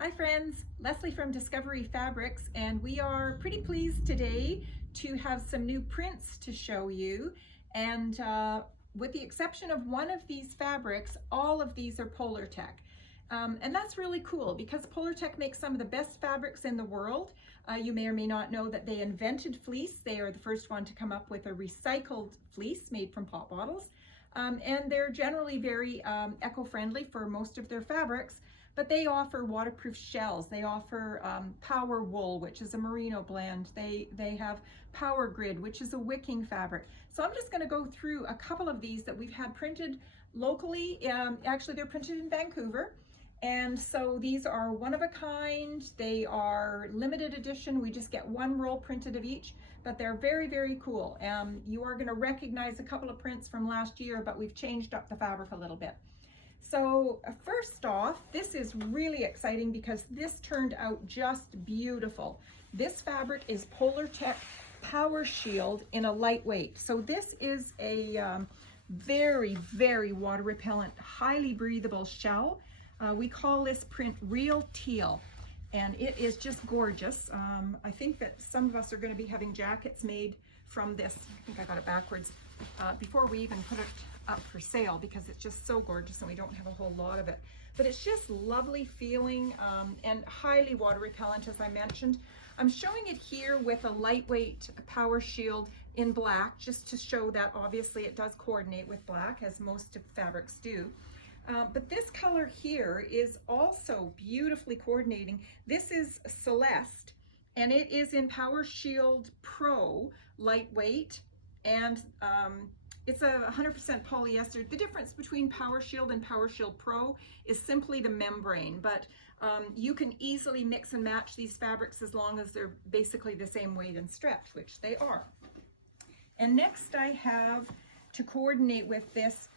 Hi friends, Leslie from Discovery Fabrics, and we are pretty pleased today to have some new prints to show you. And with the exception of one of these fabrics, all of these are Polartec. And that's really cool because Polartec makes some of the best fabrics in the world. You may or may not know that they invented fleece. They are the first one to come up with a recycled fleece made from pop bottles. And they're generally very eco-friendly for most of their fabrics. But they offer waterproof shells. They offer power wool, which is a merino blend. They have power grid, which is a wicking fabric. So I'm just going to go through a couple of these that we've had printed locally. Actually, they're printed in Vancouver. And so these are one of a kind. They are limited edition. We just get one roll printed of each, but they're very, very cool. You are going to recognize a couple of prints from last year, but we've changed up the fabric a little bit. So first off, this is really exciting because this turned out just beautiful. This fabric is Polartec Power Shield in a lightweight. So this is a very, very water repellent, highly breathable shell. We call this print Real Teal, and it is just gorgeous. I think that some of us are going to be having jackets made from this. I think I got it backwards before we even put it up for sale because it's just so gorgeous and we don't have a whole lot of it. But it's just lovely feeling and highly water repellent, as I mentioned. I'm showing it here with a lightweight power shield in black, just to show that obviously it does coordinate with black, as most of fabrics do. But this color here is also beautifully coordinating. This is Celeste, and it is in Power Shield Pro lightweight, and it's a 100% polyester. The difference between Power Shield and Power Shield Pro is simply the membrane, but you can easily mix and match these fabrics as long as they're basically the same weight and stretch, which they are. And next I have, to coordinate with this,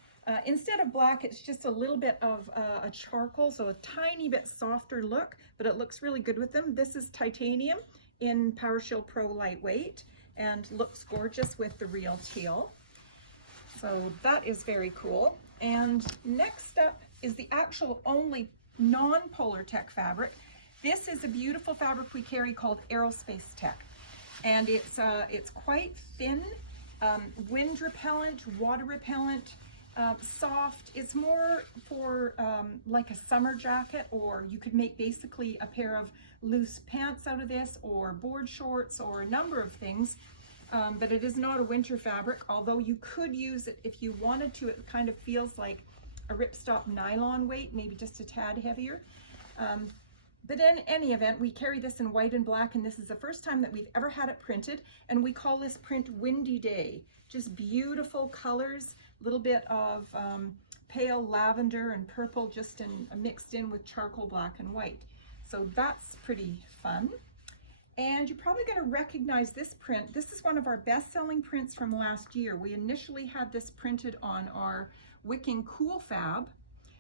instead of black, it's just a little bit of a charcoal, so a tiny bit softer look, but it looks really good with them. This is titanium in Power Shield Pro lightweight and looks gorgeous with the Real Teal. So that is very cool. And next up is the actual only non-Polartec fabric. This is a beautiful fabric we carry called Aerospace Tech. And it's quite thin, wind repellent, water repellent, soft. It's more for like a summer jacket, or you could make basically a pair of loose pants out of this, or board shorts, or a number of things. But it is not a winter fabric, although you could use it if you wanted to. It kind of feels like a ripstop nylon weight, maybe just a tad heavier. But in any event, we carry this in white and black, and this is the first time that we've ever had it printed, and we call this print Windy Day. Just beautiful colors, a little bit of pale lavender and purple just mixed in with charcoal black and white. So that's pretty fun. And you're probably going to recognize this print. This is one of our best-selling prints from last year. We initially had this printed on our wicking Cool Fab,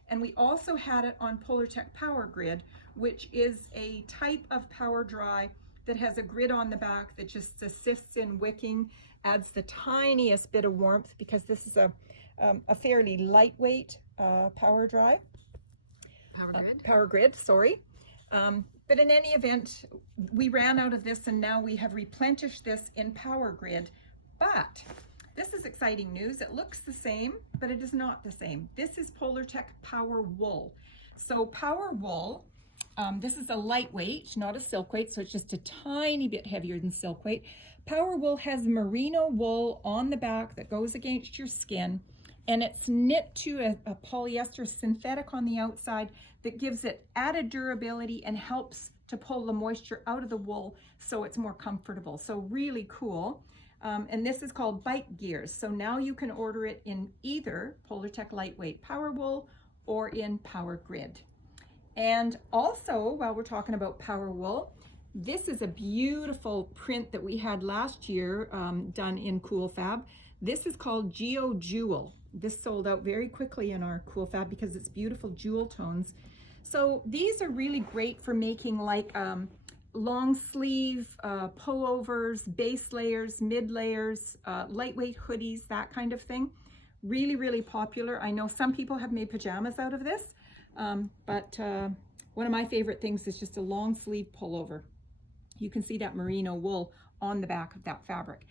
and we also had it on Polartec Power Grid, which is a type of power dry that has a grid on the back that just assists in wicking, adds the tiniest bit of warmth, because this is a fairly lightweight power dry. Power grid, sorry. But in any event, we ran out of this, and now we have replenished this in Power Grid. But this is exciting news. It looks the same, but it is not the same. This is Polartec Power Wool. So Power Wool, this is a lightweight, not a silk weight, so it's just a tiny bit heavier than silk weight. Power Wool has merino wool on the back that goes against your skin, and it's knit to a polyester synthetic on the outside that gives it added durability and helps to pull the moisture out of the wool so it's more comfortable. So really cool. And this is called Bike Gears. So now you can order it in either Polartec Lightweight Power Wool or in Power Grid. And also, while we're talking about Power Wool, this is a beautiful print that we had last year done in Cool Fab. This is called Geo Jewel. This sold out very quickly in our Cool Fab because it's beautiful jewel tones. So these are really great for making like long sleeve pullovers, base layers, mid layers, lightweight hoodies, that kind of thing. Really, really popular. I know some people have made pajamas out of this, but One of my favorite things is just a long sleeve pullover. You can see that merino wool on the back of that fabric.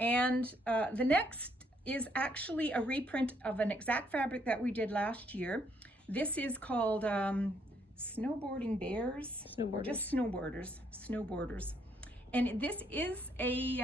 And the next is actually a reprint of an exact fabric that we did last year. This is called Snowboarding Bears, or just Snowboarders. And this is a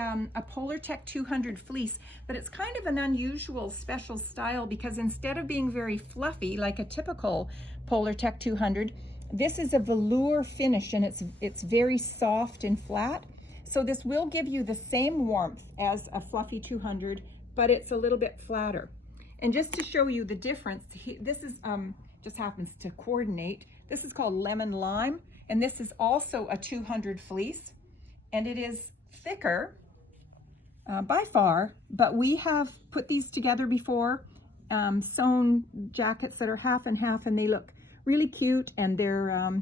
Polartec 200 fleece, but it's kind of an unusual special style because instead of being very fluffy like a typical Polartec 200, this is a velour finish, and it's very soft and flat. So this will give you the same warmth as a fluffy 200, but it's a little bit flatter. And just to show you the difference, this is just happens to coordinate. This is called Lemon Lime, and this is also a 200 fleece, and it is thicker by far, but we have put these together before, sewn jackets that are half and half, and they look really cute, and they're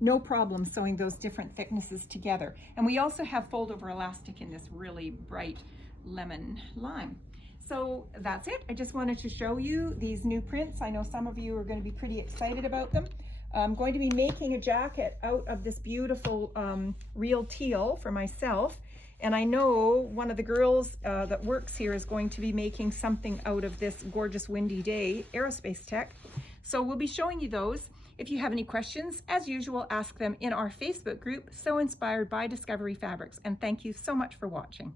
no problem sewing those different thicknesses together. And we also have fold-over elastic in this really bright lemon lime. So that's it. I just wanted to show you these new prints. I know some of you are going to be pretty excited about them. I'm going to be making a jacket out of this beautiful real teal for myself. And I know one of the girls that works here is going to be making something out of this gorgeous windy day, aerospace tech. So we'll be showing you those. If you have any questions, as usual, ask them in our Facebook group, So Inspired by Discovery Fabrics. And thank you so much for watching.